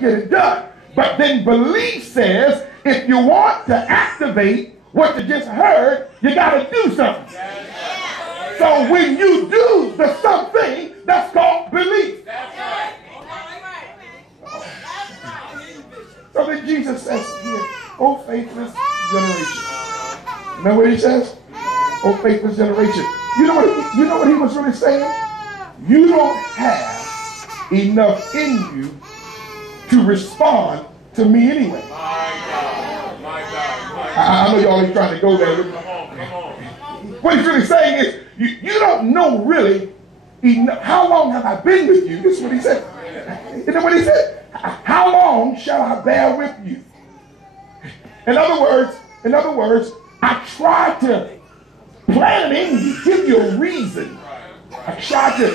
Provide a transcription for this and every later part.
get it done. But then belief says if you want to activate what you just heard, you got to do something. So when you do the something, that's called belief. So then Jesus says here, "Oh faithless generation." Remember what he says? "Oh faithless generation." You know what he was really saying? You don't have enough in you to respond to me anyway. I know y'all ain't trying to go there. What he's really saying is, you don't know really enough. How long have I been with you? This is what he said. And then what he said, how long shall I bear with you? In other words, I tried to plan in you, give you a reason. I tried to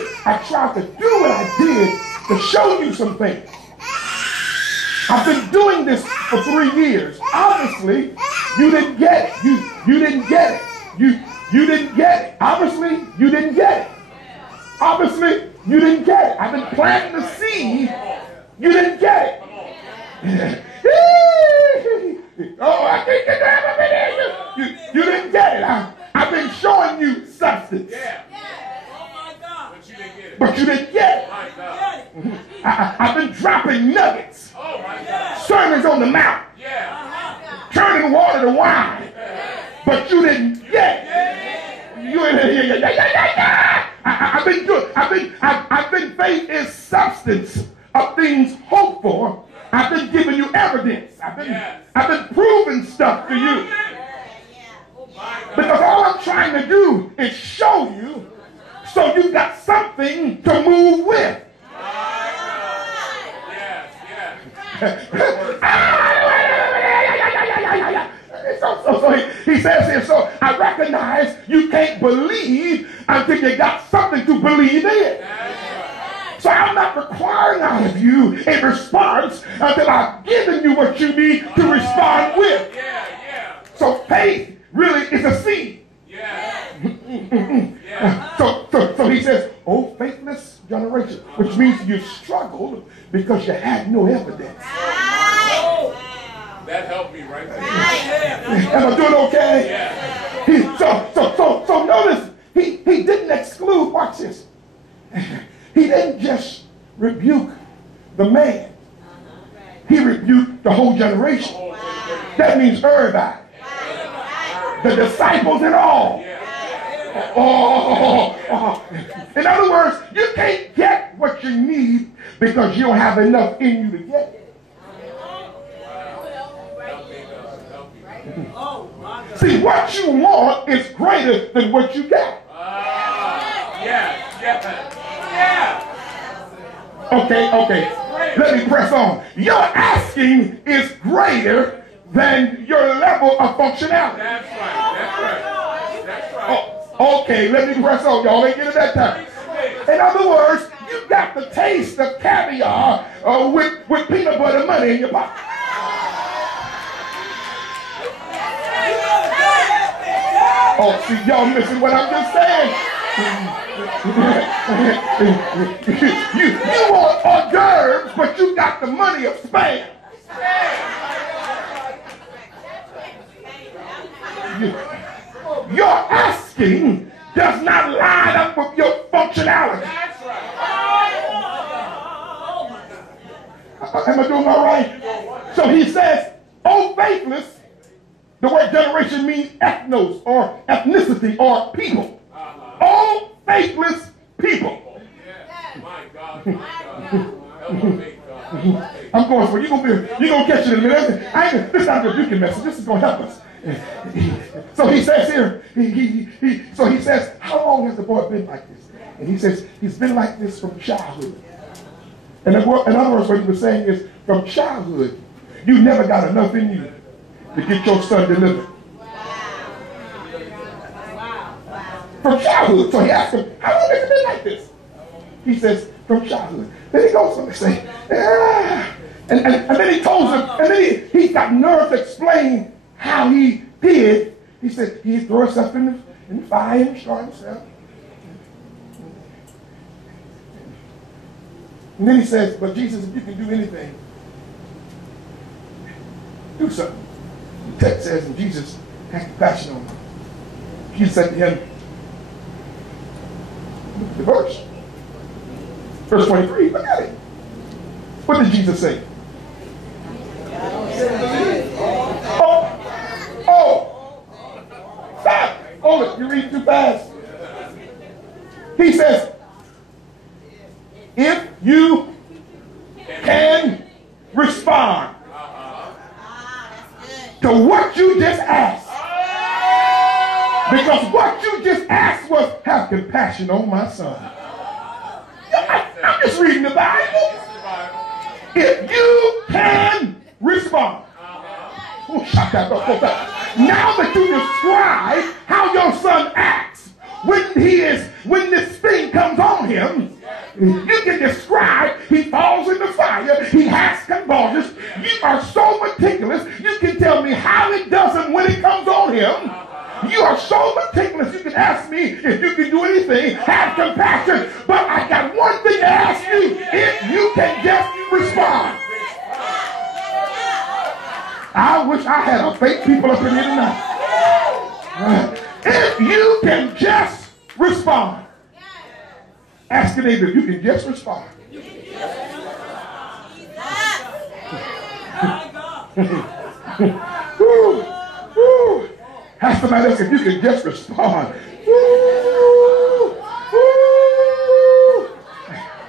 do what I did to show you some things. I've been doing this for 3 years. Obviously, you didn't get it. You didn't get it. You didn't get it. Obviously, you didn't get it. Obviously, you didn't get it. I've been planting the seed. You didn't get it. Oh, I can't get that. You didn't get it. I've been showing you substance. But you didn't get it. I've been dropping nuggets. Sermons on the mount. Turning water to wine. But you didn't get it. I've been faith is substance of things hoped for. I've been giving you evidence. I've been proving stuff to you. Because all I'm trying to do is show you so you've got something to move with. So he says here, so I recognize you can't believe until you got something to believe in. So I'm not requiring out of you a response until I've given you what you need to respond with. So faith really is a seed. So he says, "Oh faithless generation," which means you struggled because you had no evidence. That helped me right there. Am I doing okay? So notice he didn't exclude. Watch this. He didn't just rebuke the man. He rebuked the whole generation. That means everybody. The disciples and all. In other words, you can't get what you need because you don't have enough in you to get it. See, what you want is greater than what you got. Okay. Let me press on. Your asking is greater than your level of functionality. That's right. Okay, let me press on. Y'all ain't getting that time. In other words, you got the taste of caviar with peanut butter money in your pocket. Oh, see, y'all missing what I'm just saying. You want hors d'oeuvres, but you got the money of spam. Your asking does not line up with your functionality. Am I doing all right? So he says, "Oh faithless." The word generation means ethnos or ethnicity or people. All faithless people. I'm going for it. You're going to catch it in a minute. This is not a rebuking message. This is going to help us. So he says here, he says, how long has the boy been like this? And he says, he's been like this from childhood. And in other words, what he was saying is, from childhood, you never got enough in you to get your son delivered. From childhood. So he asked him, how long has it been like this? He says, from childhood. Then he goes on to say, and then he told him, and then he got nerve to explain how he did. He said, he threw himself in the fire and destroyed himself. And then he says, but Jesus, if you can do anything, do something. The text says, and Jesus had compassion on him. Jesus said to him, look at the verse. Verse 23, look at it. What did Jesus say? Stop! Hold it, you're reading too fast. He says, if you can respond to what you just asked, because what you just asked was, have compassion on my son. I'm just reading the Bible. If you can respond. Oh, shut that up. Now that you describe how your son acts when this thing comes on him, you can describe he falls in the fire, he has convulsions. You are so meticulous, you can tell me how it does him when it comes on him. You are so meticulous, you can ask me if you can do anything, have compassion. But I got one thing to ask you, if you can just respond. I wish I had a fake people up in here tonight. If you can just respond. Ask your neighbor if you can just respond. Woo, woo. Ask somebody else if you can just respond. Woo, woo.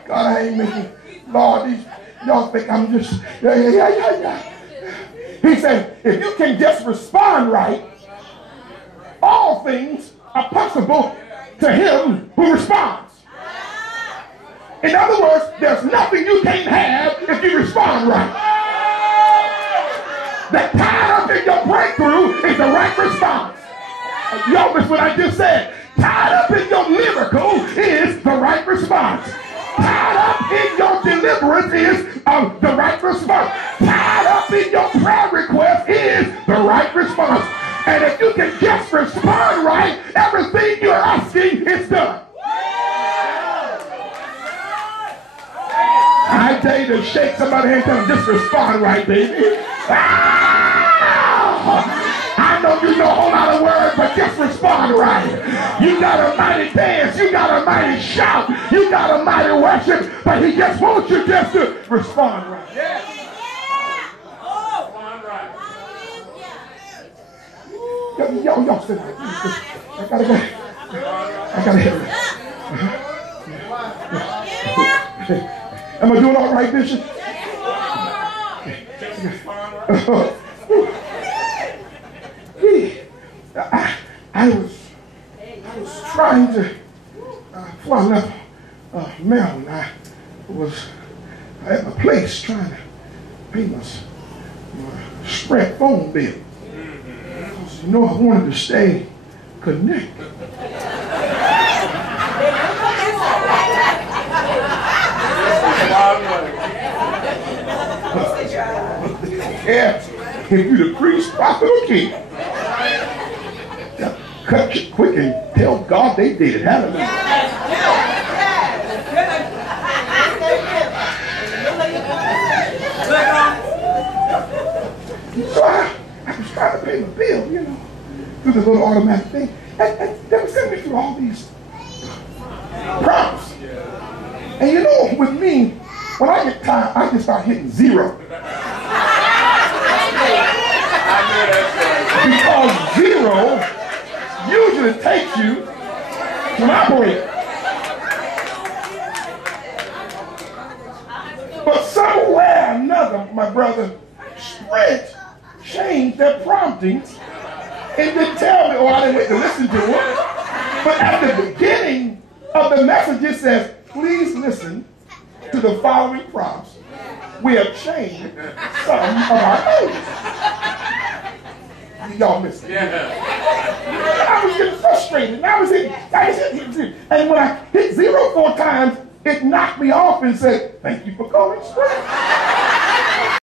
God, I ain't making, Lord, y'all think I'm just, yeah. He said, if you can just respond right, all things are possible to him who responds. In other words, there's nothing you can't have if you respond right. That tied up in your breakthrough is the right response. Y'all miss what I just said. Tied up in your miracle is the right response. Tied up in your deliverance is the right response. Tied up in your prayer request is the right response. And if you can just respond right, everything you're asking is done. I dare you to shake somebody and tell them, just respond right, baby. I know you know a whole lot of words, but just respond right. You got a mighty dance, you got a mighty shout, you got a mighty worship, but he just wants you just to respond right. Yeah. Respond right. Y'all sit there. I gotta hit it. Am I doing all right, Bishop? I was trying to, before I left Maryland, I was at my place trying to pay my Sprint phone bill. Because, you know, I wanted to stay connected. Yeah, if you the priest, prophet, or king, cut you quick and tell God they did it. Hallelujah. So I was trying to pay my bill, you know, through the little automatic thing. And they were sending me through all these prompts. And you know, with me, when I get tired, I just start hitting 0. Because 0 usually takes you to an operator. But somewhere or another, my brother, Sprint changed their promptings and didn't tell me, oh, I didn't wait to listen to it. But at the beginning of the message, it says, please listen to the following prompts. We have changed some of our notes. Y'all missed it. Yeah. I was getting frustrated. And I was hitting. And when I hit 0 4 times, it knocked me off and said, thank you for calling Sprint.